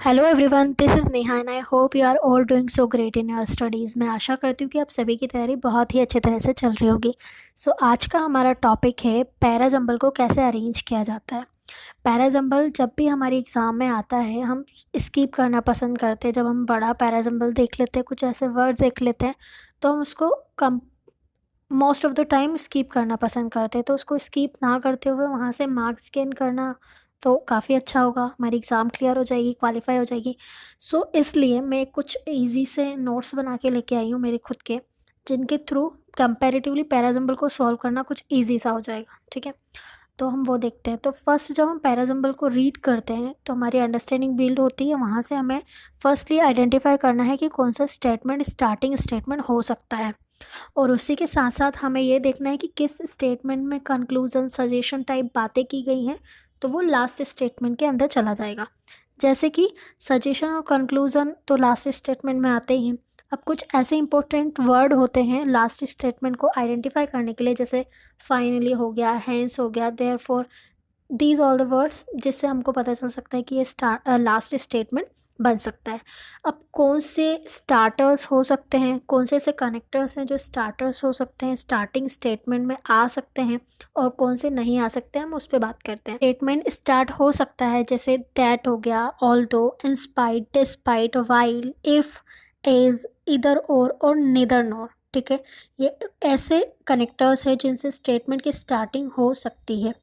Hello everyone, this is Neha and I hope you are all doing so great in your studies. मैं आशा करती हूँ कि आप सभी की तैयारी बहुत ही अच्छे तरह से चल रही होगी। सो आज का हमारा टॉपिक है पैरा जंबल को कैसे अरेंज किया जाता है। पैरा जंबल जब भी हमारी एग्ज़ाम में आता है हम स्किप करना पसंद करते हैं। जब हम बड़ा पैरा जंबल देख लेते हैं, कुछ ऐसे वर्ड्स देख लेते हैं, तो हम उसको कम most of the time skip करना पसंद करते हैं। तो उसको स्किप ना करते हुए वहाँ से मार्क्स गेन करना तो काफ़ी अच्छा होगा, हमारी एग्ज़ाम क्लियर हो जाएगी, क्वालिफाई हो जाएगी। सो इसलिए मैं कुछ ईज़ी से नोट्स बना के लेके आई हूँ मेरे खुद के, जिनके थ्रू कंपैरेटिवली पैराजंबल को सॉल्व करना कुछ ईज़ी सा हो जाएगा। ठीक है, तो हम वो देखते हैं। तो फर्स्ट जब हम पैराजंबल को रीड करते हैं तो हमारी अंडरस्टैंडिंग बिल्ड होती है। वहाँ से हमें फर्स्टली आइडेंटिफाई करना है कि कौन सा स्टेटमेंट स्टार्टिंग स्टेटमेंट हो सकता है, और उसी के साथ साथ हमें ये देखना है कि किस स्टेटमेंट में कंक्लूजन सजेशन टाइप बातें की गई हैं, तो वो लास्ट स्टेटमेंट के अंदर चला जाएगा। जैसे कि सजेशन और कंक्लूजन तो लास्ट स्टेटमेंट में आते ही हैं। अब कुछ ऐसे इंपॉर्टेंट वर्ड होते हैं लास्ट स्टेटमेंट को आइडेंटिफाई करने के लिए, जैसे फाइनली हो गया, हैंस हो गया, therefore, these all the words, जिससे हमको पता चल सकता है कि ये लास्ट स्टेटमेंट बन सकता है। अब कौन से स्टार्टर्स हो सकते हैं, कौन से ऐसे कनेक्टर्स हैं जो स्टार्टर्स हो सकते हैं, स्टार्टिंग स्टेटमेंट में आ सकते हैं, और कौन से नहीं आ सकते हैं, हम उस पर बात करते हैं। स्टेटमेंट स्टार्ट हो सकता है जैसे दैट हो गया, although, in spite, despite, while, if, as, either or निदर nor. ठीक है, ये ऐसे कनेक्टर्स हैं जिनसे स्टेटमेंट की स्टार्टिंग हो सकती है।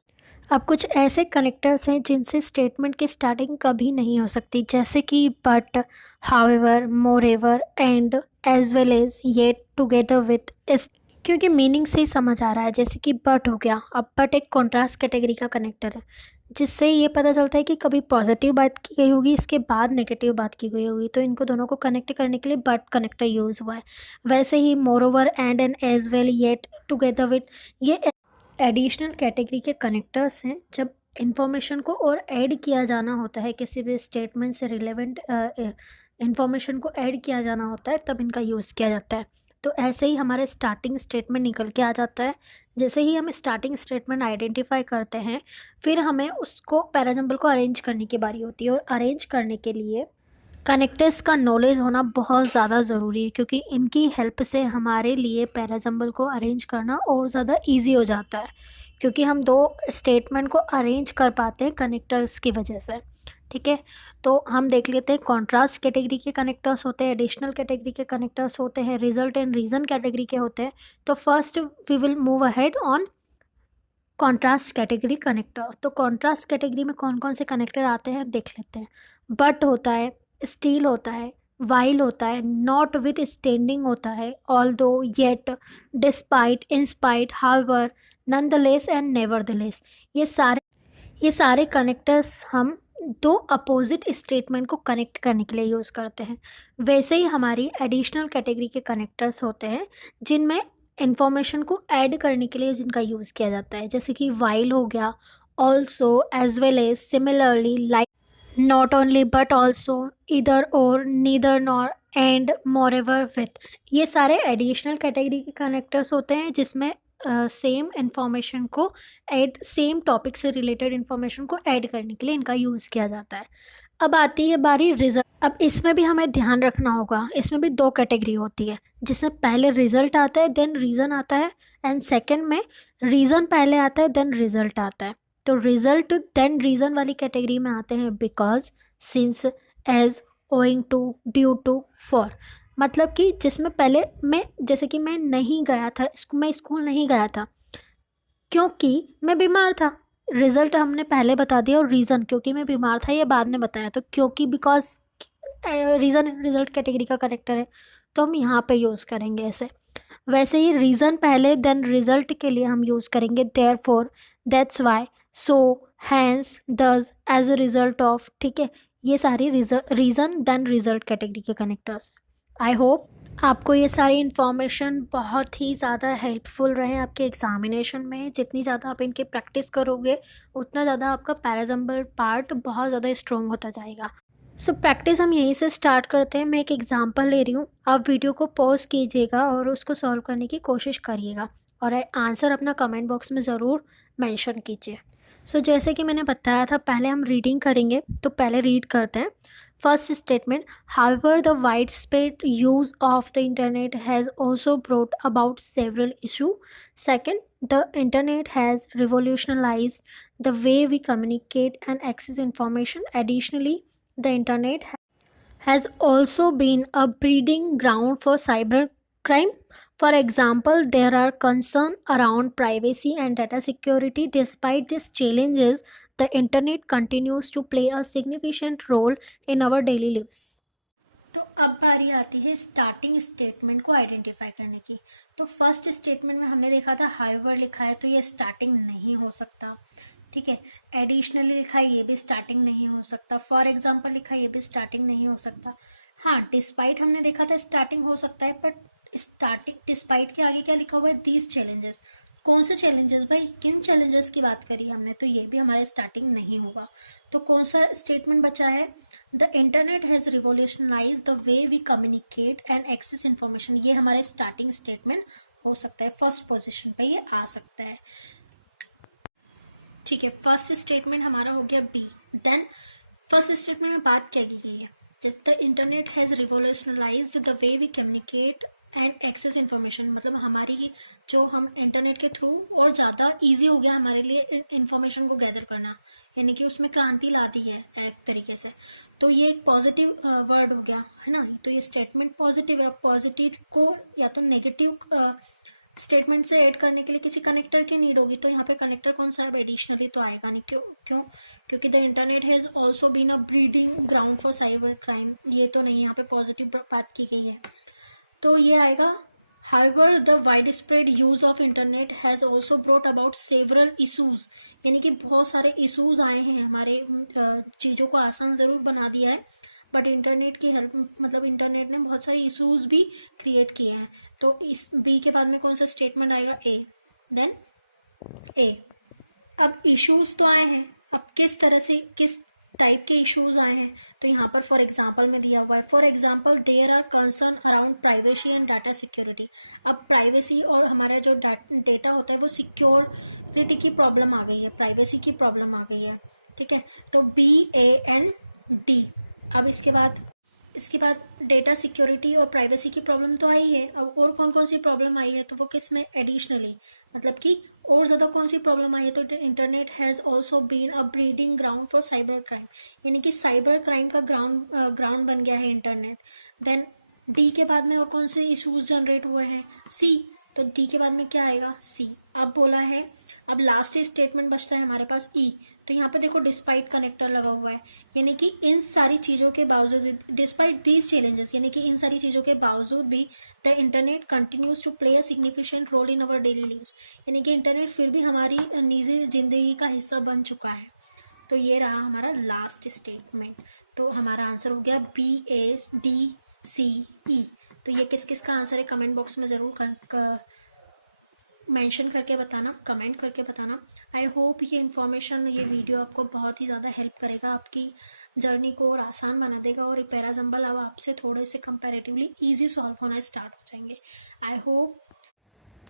अब कुछ ऐसे कनेक्टर्स हैं जिनसे स्टेटमेंट की स्टार्टिंग कभी नहीं हो सकती, जैसे कि but, however, moreover, and, as well as, yet, together with, इस, क्योंकि मीनिंग से ही समझ आ रहा है। जैसे कि बट हो गया, अब बट एक कॉन्ट्रास्ट कैटेगरी का कनेक्टर है, जिससे ये पता चलता है कि कभी पॉजिटिव बात की गई होगी, इसके बाद नेगेटिव बात की गई होगी, तो इनको दोनों को कनेक्ट करने के लिए बट कनेक्टर यूज़ हुआ है। वैसे ही moreover, and as well, yet, together with, ये एडिशनल कैटेगरी के कनेक्टर्स हैं। जब इंफॉर्मेशन को और ऐड किया जाना होता है, किसी भी स्टेटमेंट से रिलेवेंट इंफॉर्मेशन को ऐड किया जाना होता है, तब इनका यूज़ किया जाता है। तो ऐसे ही हमारे स्टार्टिंग स्टेटमेंट निकल के आ जाता है। जैसे ही हम स्टार्टिंग स्टेटमेंट आइडेंटिफाई करते हैं, फिर हमें उसको पैराजंबल को अरेंज करने की बारी होती है, और अरेंज करने के लिए कनेक्टर्स का नॉलेज होना बहुत ज़्यादा ज़रूरी है, क्योंकि इनकी हेल्प से हमारे लिए पैराजंबल को अरेंज करना और ज़्यादा इजी हो जाता है, क्योंकि हम दो स्टेटमेंट को अरेंज कर पाते हैं कनेक्टर्स की वजह से। ठीक है, तो हम देख लेते हैं कॉन्ट्रास्ट कैटेगरी के कनेक्टर्स होते हैं, एडिशनल कैटेगरी के कनेक्टर्स होते हैं, रिजल्ट एंड रीज़न कैटेगरी के होते हैं। तो first we will move ahead on contrast category connector. तो कॉन्ट्रास्ट कैटेगरी में कौन कौन से कनेक्टर आते हैं देख लेते हैं। बट होता है, स्टील होता है, वाइल होता है, नॉट विथ स्टैंडिंग होता है, although, yet, despite, in spite, however, nonetheless and nevertheless. ये सारे कनेक्टर्स हम दो अपोजिट स्टेटमेंट को कनेक्ट करने के लिए यूज़ करते हैं। वैसे ही हमारी एडिशनल कैटेगरी के कनेक्टर्स होते हैं जिनमें इंफॉर्मेशन को ऐड करने के लिए जिनका यूज़ किया जाता है, जैसे कि वाइल हो गया, also, as well as, similarly, like, not only but also, either or, neither nor, and, moreover with. ये सारे एडिशनल कैटेगरी के कनेक्टर्स होते हैं जिसमें सेम इंफॉर्मेशन को ऐड, सेम टॉपिक से रिलेटेड इंफॉर्मेशन को ऐड करने के लिए इनका यूज़ किया जाता है। अब आती है बारी रिजल्ट। अब इसमें भी हमें ध्यान रखना होगा, इसमें भी दो कैटेगरी होती है, जिसमें पहले रिजल्ट आता है देन रीज़न आता है, एंड सेकंड में रीज़न पहले आता है देन रिजल्ट आता है। तो रिजल्ट देन रीज़न वाली कैटेगरी में आते हैं because, since, as, owing to, due to, for. मतलब कि जिसमें पहले मैं, जैसे कि मैं नहीं गया था, मैं स्कूल नहीं गया था क्योंकि मैं बीमार था। रिजल्ट हमने पहले बता दिया, और रीज़न क्योंकि मैं बीमार था ये बाद में बताया। तो क्योंकि, बिकॉज, रीज़न रिजल्ट कैटेगरी का कनेक्टर है, तो हम यहाँ पे यूज़ करेंगे ऐसे। वैसे ही रीज़न पहले देन रिजल्ट के लिए हम यूज़ करेंगे therefore, that's why, so, hence, thus, as a result of. ठीक है, ये सारी रीज़न देन रिजल्ट कैटेगरी के कनेक्टर्स। आई होप आपको ये सारी इन्फॉर्मेशन बहुत ही ज़्यादा हेल्पफुल रहे आपके एग्जामिनेशन में। जितनी ज़्यादा आप इनकी प्रैक्टिस करोगे, उतना ज़्यादा आपका पैराजंबल पार्ट बहुत ज़्यादा स्ट्रॉन्ग होता जाएगा। सो प्रैक्टिस हम यहीं से स्टार्ट करते हैं। मैं एक एग्जांपल ले रही हूँ, आप वीडियो को पॉज कीजिएगा और उसको सॉल्व करने की कोशिश करिएगा, और आंसर अपना कमेंट बॉक्स में ज़रूर मेंशन कीजिए। सो जैसे कि मैंने बताया था, पहले हम रीडिंग करेंगे, तो पहले रीड करते हैं। First statement, however, the widespread use of the internet has also brought about several issues. Second, the internet has revolutionized the way we communicate and access information. Additionally, the internet has also been a breeding ground for cybercrime. For example, there are concerns around privacy and data security. Despite these challenges, the internet continues to play a significant role in our daily lives. तो अब बारी आती है starting statement को identify करने की। तो first statement में हमने देखा था हाइवर लिखा है तो ये स्टार्टिंग नहीं हो सकता, ठीक है। एडिशनली लिखा है ये भी स्टार्टिंग नहीं हो सकता। फॉर एग्जाम्पल लिखा है ये भी स्टार्टिंग नहीं हो सकता। हाँ, डिस्पाइट हमने देखा था स्टार्टिंग हो सकता है, बट स्टार्टिंग डिस्पाइट के आगे क्या लिखा हुआ है, दीज चैलेंजेस। कौन से चैलेंजेस भाई, किन चैलेंजेस की बात करी हमने, तो ये भी हमारे स्टार्टिंग नहीं होगा। तो कौन सा स्टेटमेंट बचा है, the internet has revolutionise the way we communicate and access information. ये हमारे स्टार्टिंग स्टेटमेंट हो सकता है, फर्स्ट पोजिशन पे ये आ सकता है, ठीक है। फर्स्ट स्टेटमेंट हमारा हो गया बी। देन फर्स्ट स्टेटमेंट में बात क्या की गई है, the internet has revolutionized the way we communicate and access information, मतलब हमारी जो हम इंटरनेट के थ्रू और ज़्यादा इजी हो गया हमारे लिए इन्फॉर्मेशन को गैदर करना, यानी कि उसमें क्रांति ला दी है एक तरीके से। तो ये एक पॉजिटिव वर्ड हो गया है ना, तो ये स्टेटमेंट पॉजिटिव है। पॉजिटिव को या तो नेगेटिव स्टेटमेंट से ऐड करने के लिए किसी कनेक्टर की नीड होगी, तो यहाँ पे कनेक्टर कौन सा है, एडिशनली तो आएगा नहीं। क्यों क्योंकि the internet has also been a breeding ground for cyber crime, ये तो नहीं, यहाँ पे पॉजिटिव बात की गई है, तो ये आएगा। However the wide spread use of internet has also brought about several issues, यानी कि बहुत सारे इशूज़ आए हैं, हमारे चीज़ों को आसान ज़रूर बना दिया है, बट इंटरनेट की हेल्प, मतलब इंटरनेट ने बहुत सारे इशूज़ भी क्रिएट किए हैं। तो इस बी के बाद में कौन सा स्टेटमेंट आएगा, ए। देन ए, अब इश्यूज़ तो आए हैं, अब किस तरह से, किस टाइप के इश्यूज़ आए हैं, तो यहाँ पर फॉर एग्जांपल में दिया हुआ है, for example there are concern around privacy and data security. अब प्राइवेसी और हमारा जो डेटा होता है वो सिक्योरिटी की प्रॉब्लम आ गई है, प्राइवेसी की प्रॉब्लम आ गई है, ठीक है। तो बी, ए एंड डी। अब इसके बाद डेटा सिक्योरिटी और प्राइवेसी की प्रॉब्लम तो आई है, अब और कौन कौन सी प्रॉब्लम आई है, तो वो किस में, एडिशनली, मतलब कि और ज़्यादा कौन सी प्रॉब्लम आई है, तो internet has also been a breeding ground for cyber crime, यानी कि साइबर क्राइम का ग्राउंड बन गया है इंटरनेट। देन डी के बाद में और कौन से इशूज़ जनरेट हुए हैं, सी, तो डी के बाद में क्या आएगा, सी। अब बोला है, अब लास्ट स्टेटमेंट बचता है हमारे पास ई, तो यहाँ पे देखो डिस्पाइट कनेक्टर लगा हुआ है, यानी कि इन सारी चीज़ों के बावजूद, डिस्पाइट दीज चैलेंजेस, यानी कि इन सारी चीज़ों के बावजूद भी the internet continues to play a significant role in our daily lives, यानी कि इंटरनेट फिर भी हमारी निजी जिंदगी का हिस्सा बन चुका है। तो ये रहा हमारा लास्ट स्टेटमेंट। तो हमारा आंसर हो गया बी, ए, डी, सी, ई। तो ये किस किस का आंसर है, कमेंट बॉक्स में ज़रूर मेंशन करके बताना, कमेंट करके बताना। आई होप ये इन्फॉर्मेशन, ये वीडियो आपको बहुत ही ज़्यादा हेल्प करेगा, आपकी जर्नी को और आसान बना देगा, और पैराजंबल अब आपसे थोड़े से कंपैरेटिवली इजी सॉल्व होना स्टार्ट हो जाएंगे। आई होप,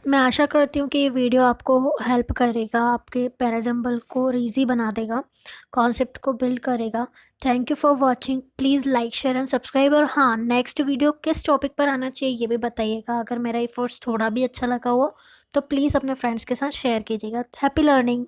मैं आशा करती हूँ कि ये वीडियो आपको हेल्प करेगा, आपके पैराजंबल को ईजी बना देगा, कॉन्सेप्ट को बिल्ड करेगा। Thank you for watching, please like, share and subscribe. और हाँ, नेक्स्ट वीडियो किस टॉपिक पर आना चाहिए ये भी बताइएगा। अगर मेरा एफर्ट्स थोड़ा भी अच्छा लगा हो तो प्लीज़ अपने फ्रेंड्स के साथ शेयर कीजिएगा। Happy learning.